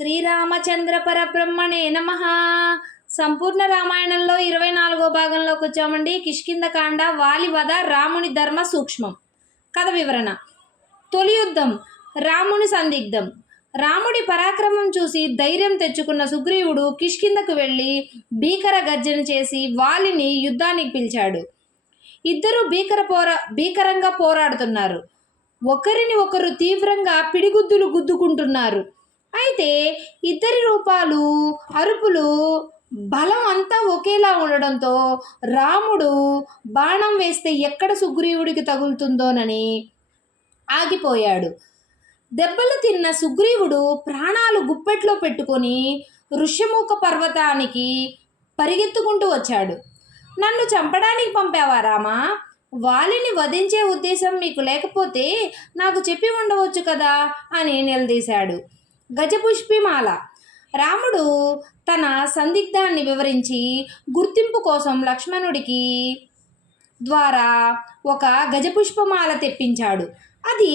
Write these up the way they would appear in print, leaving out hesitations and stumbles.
శ్రీరామచంద్ర పరబ్రహ్మణే నమః. సంపూర్ణ రామాయణంలో 24వ భాగంలోకి వచ్చామండి. కిష్కింధకాండ, వాలి వధ, రాముని ధర్మ సూక్ష్మం. కథ వివరణ. తొలి యుద్ధం. రాముని సందిగ్ధం. రాముడి పరాక్రమం చూసి ధైర్యం తెచ్చుకున్న సుగ్రీవుడు కిష్కింధకు వెళ్ళి భీకర గర్జన చేసి వాలిని యుద్ధానికి పిలిచాడు. ఇద్దరు భీకరంగా పోరాడుతున్నారు. ఒకరిని ఒకరు తీవ్రంగా పిడిగుద్దులు గుద్దుకుంటున్నారు. అయితే ఇద్దరి రూపాలు, అరుపులు, బలం అంతా ఒకేలా ఉండడంతో రాముడు బాణం వేస్తే ఎక్కడ సుగ్రీవుడికి తగులుతుందోనని ఆగిపోయాడు. దెబ్బలు తిన్న సుగ్రీవుడు ప్రాణాలు గుప్పెట్లో పెట్టుకొని ఋష్యముఖ పర్వతానికి పరిగెత్తుకుంటూ వచ్చాడు. నన్ను చంపడానికి పంపావా రామా? వాలిని వధించే ఉద్దేశం మీకు లేకపోతే నాకు చెప్పి ఉండవచ్చు కదా అని నిలదీశాడు. గజపుష్పిమాల. రాముడు తన సందిగ్ధాన్ని వివరించి గుర్తింపు కోసం లక్ష్మణుడికి ద్వారా ఒక గజపుష్పమాల తెప్పించాడు. అది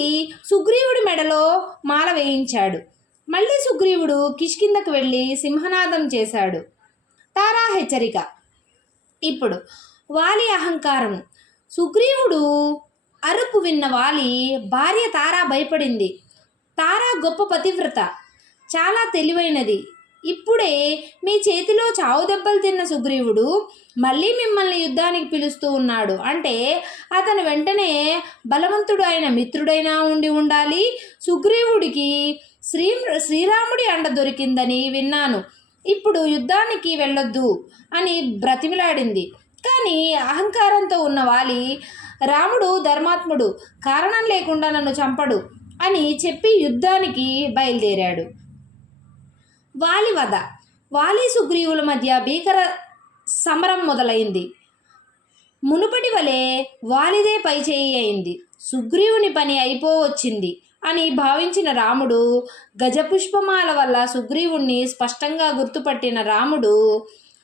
సుగ్రీవుడి మెడలో మాల వేయించాడు. మళ్ళీ సుగ్రీవుడు కిష్కింధకు వెళ్ళి సింహనాదం చేశాడు. తారా హెచ్చరిక. ఇప్పుడు వాలి అహంకారం. సుగ్రీవుడు అరుపు విన్న వాలి భార్య తారా భయపడింది. తారా గొప్ప పతివ్రత, చాలా తెలివైనది. ఇప్పుడే మీ చేతిలో చావు దెబ్బలు తిన్న సుగ్రీవుడు మళ్ళీ మిమ్మల్ని యుద్ధానికి పిలుస్తూ ఉన్నాడు అంటే అతను వెంటనే బలవంతుడు అయిన మిత్రుడైనా ఉండి ఉండాలి. సుగ్రీవుడికి శ్రీరాముడి అండ దొరికిందని విన్నాను. ఇప్పుడు యుద్ధానికి వెళ్ళొద్దు అని బ్రతిమిలాడింది. కానీ అహంకారంతో ఉన్న వాలి రాముడు ధర్మాత్ముడు, కారణం లేకుండా నన్ను చంపడు అని చెప్పి యుద్ధానికి బయలుదేరాడు. వాలి వధ. వాలి సుగ్రీవుల మధ్య భీకర సమరం మొదలైంది. మునుపటి వలె వాలిదే పైచేయి అయింది. సుగ్రీవుని పని అయిపోవచ్చింది అని భావించిన రాముడు గజపుష్పమాల వల్ల సుగ్రీవుణ్ణి స్పష్టంగా గుర్తుపట్టిన రాముడు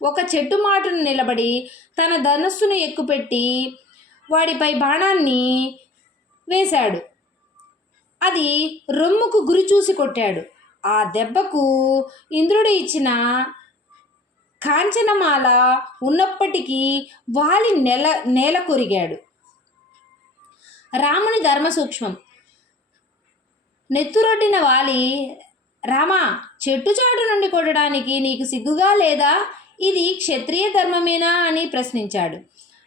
ఒక చెట్టు మాటును నిలబడి తన ధనుస్సును ఎక్కుపెట్టి వాడిపై బాణాన్ని వేశాడు. అది రొమ్ముకు గురి చూసి కొట్టాడు. ఆ దెబ్బకు ఇంద్రుడు ఇచ్చిన కాంచనమాల ఉన్నప్పటికీ వాలి నేల కొరిగాడు. రాముని ధర్మ సూక్ష్మం. నెత్తురొడ్డిన వాలి, రామా, చెట్టు చాటు నుండి కొట్టడానికి నీకు సిగ్గుగా లేదా? ఇది క్షత్రియ ధర్మమేనా అని ప్రశ్నించాడు.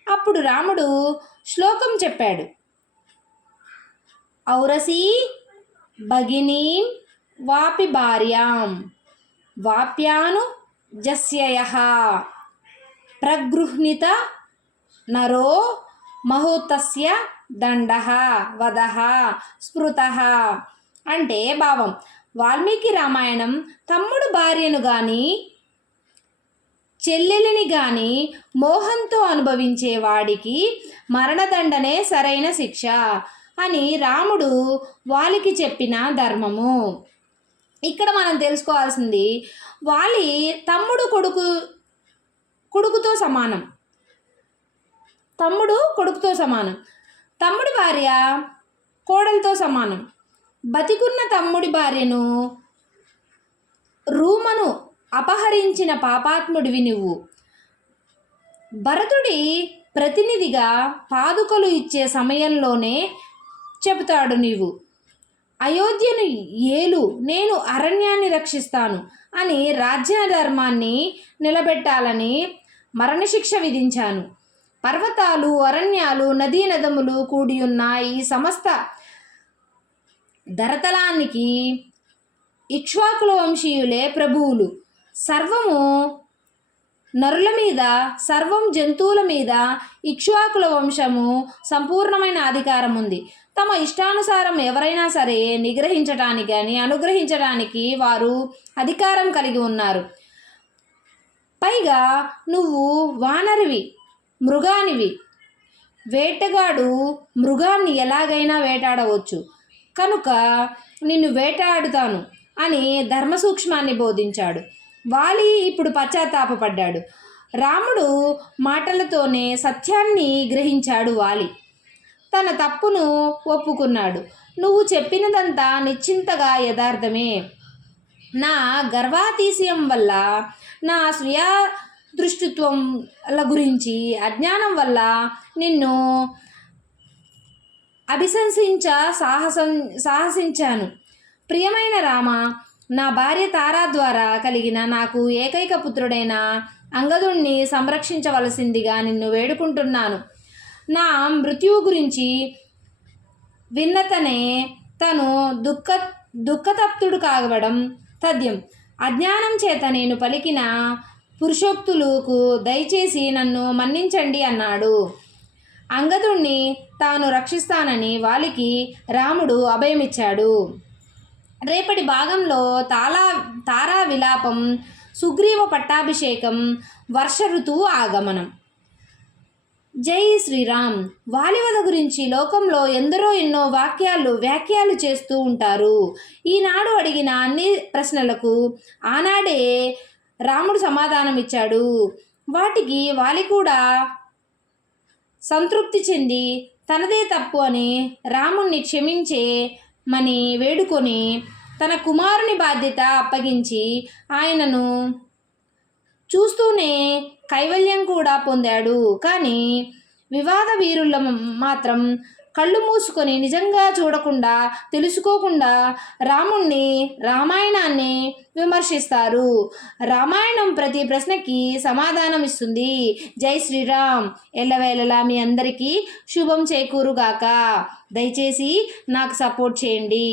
అప్పుడు రాముడు శ్లోకం చెప్పాడు. ఔరసీ భగినీం వాపి భార్యాం వాప్యాను జస్యయః ప్రగృహ్ణిత నరో మహోతస్య దండః వదః స్మృతః. అంటే భావం, వాల్మీకి రామాయణం తమ్ముడు భార్యను కానీ చెల్లెలిని కానీ మోహంతో అనుభవించే వాడికి మరణదండనే సరైన శిక్ష అని రాముడు వాలికి చెప్పిన ధర్మము. ఇక్కడ మనం తెలుసుకోవాల్సింది, వాలి తమ్ముడు కొడుకుతో సమానం. తమ్ముడి భార్య కోడలతో సమానం. బతికున్న తమ్ముడి భార్యను రూమను అపహరించిన పాపాత్ముడివి నువ్వు. భరతుడి ప్రతినిధిగా పాదుకలు ఇచ్చే సమయంలోనే చెబుతాడు నీవు. అయోధ్యను ఏలు, నేను అరణ్యాన్ని రక్షిస్తాను అని రాజ్య ధర్మాన్ని నిలబెట్టాలని మరణశిక్ష విధించాను. పర్వతాలు, అరణ్యాలు, నదీ నదములు కూడి ఉన్న ఈ సమస్త ధరతలానికి ఇక్ష్వాకుల వంశీయులే ప్రభువులు. సర్వము నరుల మీద, సర్వం జంతువుల మీద ఇక్ష్వాకుల వంశము సంపూర్ణమైన అధికారం ఉంది. తమ ఇష్టానుసారం ఎవరైనా సరే నిగ్రహించడానికి కానీ అనుగ్రహించడానికి వారు అధికారం కలిగి ఉన్నారు. పైగా నువ్వు వానరివి, మృగానివి. వేటగాడు మృగాన్ని ఎలాగైనా వేటాడవచ్చు, కనుక నిన్ను వేటాడుతాను అని ధర్మ సూక్ష్మాన్ని బోధించాడు. వాలి ఇప్పుడు పశ్చాత్తాపపడ్డాడు. రాముడు మాటలతోనే సత్యాన్ని గ్రహించాడు వాలి. తన తప్పును ఒప్పుకున్నాడు. నువ్వు చెప్పినదంతా నిశ్చింతగా యథార్థమే. నా గర్వాతిశయం వల్ల, నా స్వీయ దృష్టిత్వంల గురించి అజ్ఞానం వల్ల నిన్ను సాహసించాను. ప్రియమైన రామ, నా భార్య తారా ద్వారా కలిగిన నాకు ఏకైక పుత్రుడైన అంగదుణ్ణి సంరక్షించవలసిందిగా నిన్ను వేడుకుంటున్నాను. నా మృత్యువు గురించి విన్నతనే తను దుఃఖతప్తుడు కావడం తథ్యం. అజ్ఞానం చేత నేను పలికిన పురుషోక్తులకు దయచేసి నన్ను మన్నించండి అన్నాడు. అంగదుణ్ణి తాను రక్షిస్తానని వాలికి రాముడు అభయమిచ్చాడు. రేపటి భాగంలో తారా విలాపం, సుగ్రీవ పట్టాభిషేకం, వర్ష ఋతువు ఆగమనం. జై శ్రీరామ్. వాలివధ గురించి లోకంలో ఎందరో ఎన్నో వ్యాఖ్యలు చేస్తూ ఉంటారు. ఈనాడు అడిగిన అన్ని ప్రశ్నలకు ఆనాడే రాముడు సమాధానం ఇచ్చాడు. వాటికి వాలి కూడా సంతృప్తి చెంది తనదే తప్పు అని రాముణ్ణి క్షమించేమని వేడుకొని తన కుమారుని బాధ్యత అప్పగించి ఆయనను చూస్తూనే కైవల్యం కూడా పొందాడు. కానీ వివాద వీరుల మాత్రం కళ్ళు మూసుకొని నిజంగా చూడకుండా, తెలుసుకోకుండా రామాయణాన్ని విమర్శిస్తారు. రామాయణం ప్రతి ప్రశ్నకి సమాధానం ఇస్తుంది. జై శ్రీరామ్. ఎల్లవేళలా మీ అందరికీ శుభం చేకూరుగాక. దయచేసి నాకు సపోర్ట్ చేయండి.